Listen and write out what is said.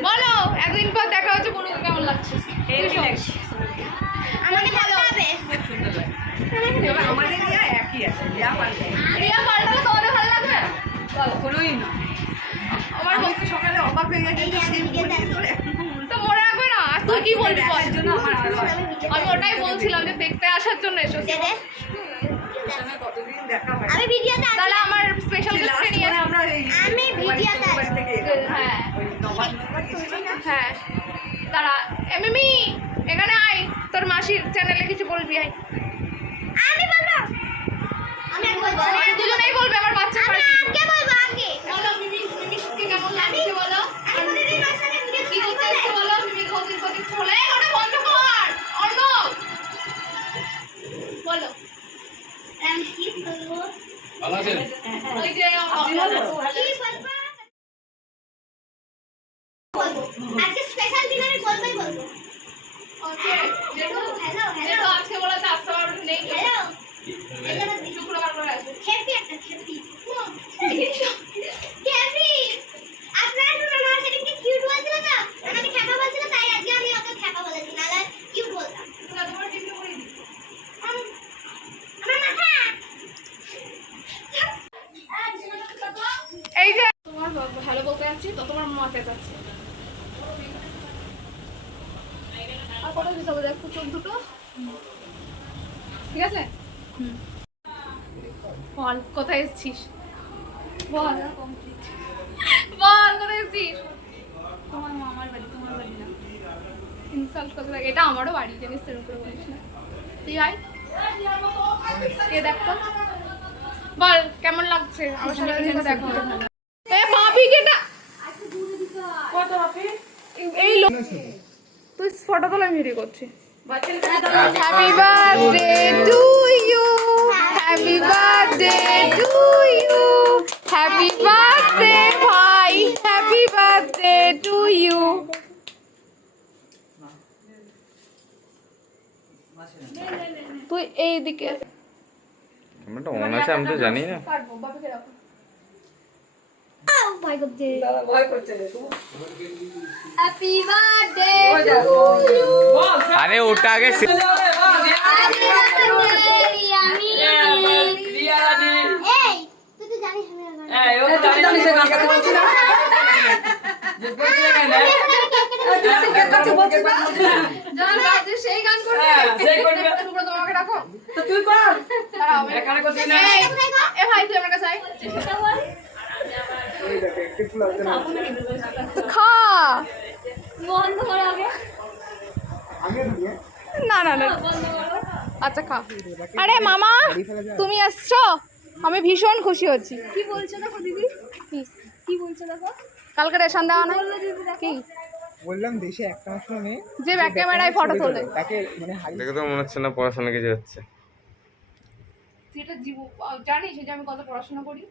বলো এতদিন পর দেখা হচ্ছে বনুকে কেমন লাগছে? আমাকে ভালো হবে। আমাদের দিয়া একই আছে, দিয়া পাল্টে রিয়া পাল্টালে তোমাদের ভালো লাগবে? কখনোই না। আমার বলতে সকালে অবাক হয়ে গেছে, তো মনে রাখবে না। আর তুই কি বলবি বল? দেখার জন্য আমার আরো আমি ওটাই বলছিলাম যে দেখতে আসার জন্য এসেছি। সঙ্গে কতদিন দেখা হয়। আমি ভিডিওতে আছি। তাহলে আমার স্পেশাল গেস্টকে নিয়ে লাস্ট আমরা এই আমি ভিডিওতে বাড়ি থেকে হ্যাঁ ওই নবান্ন গেছিলাম না? হ্যাঁ তারা মিমি এখানে আয়, তোর মাসির চ্যানেলে কিছু বলবি আয়। আমি বলবো। আমি আগে বলবো। আর দুজনেই বলবে আমার বাচ্চা আমি পার্টি। আগে বলবো আগে। বলো মিমিকে কেমন লাগছে বলো? আমি প্রতিদিন মাঝখানে ভিডিও কি করতে এসছো বলো? মিমি কদিন কদিন চলে ওটা বন্ধ কর অর্ণব বলো। আমি কি বলবো? ভালো আছেন? ওই যে আপনি বলো। কি বলবো? বলবো। আজকে স্পেশাল দিন আমি বলবোই বলবো। ওকে যেটু হ্যালো যেটু হ্যালো আজকে বলা তো আসতে পারবে নেই কেউ। হ্যালো। হ্যাঁ। এটা শুক্রবার করে আসবে। হ্যাপি একটা হ্যাপি। হ্যাপি। আপনারা শুনুন না সেদিনকে কিউট বলছিল তো? আমাকে খ্যাপা বলছিল তাই আজকে আমি ওকে খ্যাপা বলেছি নালে কিউট বলতাম। তোমরা তোমার টিমকে পড়িয়ে দিই। আমার মাথা। এই যে তোমার ভালো বলতে যাচ্ছি তো তোমার মাথায় যাচ্ছে। আর কত দিতে হবে দেখো চোখ দুটো ঠিক আছে। বল কোথায় এসেছিস? বল বল কোথায় এসেছিস? তোমার মামার বাড়ি, তোমার বাড়ি না। ইনসাল্ট করতে লাগে, এটা আমারও বাড়ি জানিস তো, এরকম করে বলিস না। তুই আয় কে দেখতো বল কেমন লাগছে আমার সাথে দেখো। এ ভাবি কেটা কত আপনি? এই লোক তুই ফটো তোলা ভিডিও করছিস। বাচ্চাদের happy birthday to you, happy birthday to you, happy birthday ভাই, হ্যাপি বার্থডে টু ইউ। তুই এইদিকে ক্যামেরাটা অন আছে আমি তো জানি না। পারবো বাবাকে রাখো। ভয় করছে। দাদা ভয় করছে রে তুমি। হ্যাপি বার্থডে ও যা। বল, আরে ওটা আগে হ্যাপি বার্থডে আমি রিয়া রানী। এই তুই তো জানিস আমি গান এই ও তো জানি সে গান গাইতে বলছি না। যে বলছি না কেন? তুই কেন কাছে বলছিস না? জান বাজে সেই গান করবে। হ্যাঁ, সেই করবে। টুকরো তোমাকে রাখো। তো তুই কর। দাঁড়াও আমি- এখানে করছিস না। এই, এ ভাই তুই আমার কাছে আয়। খা বন্ধ করো আগে। না না না আচ্ছা খা। আরে মামা তুমি আসছো, আমি ভীষণ খুশি হচ্ছি। কি বলছো দেখো দিদি? কি? কি বলছো দেখো? কালকে রেশন দেওয়া নাই কি? বললাম দেশে একটা মাত্র মেয়ে যে ব্যাক ক্যামেরায় ফটো তোলে। তাকে মানে হারিয়ে দেখে তো মনে হচ্ছে না পড়াশোনা কিছু হচ্ছে। তুই এটা জানিস যে আমি কত পড়াশোনা করি?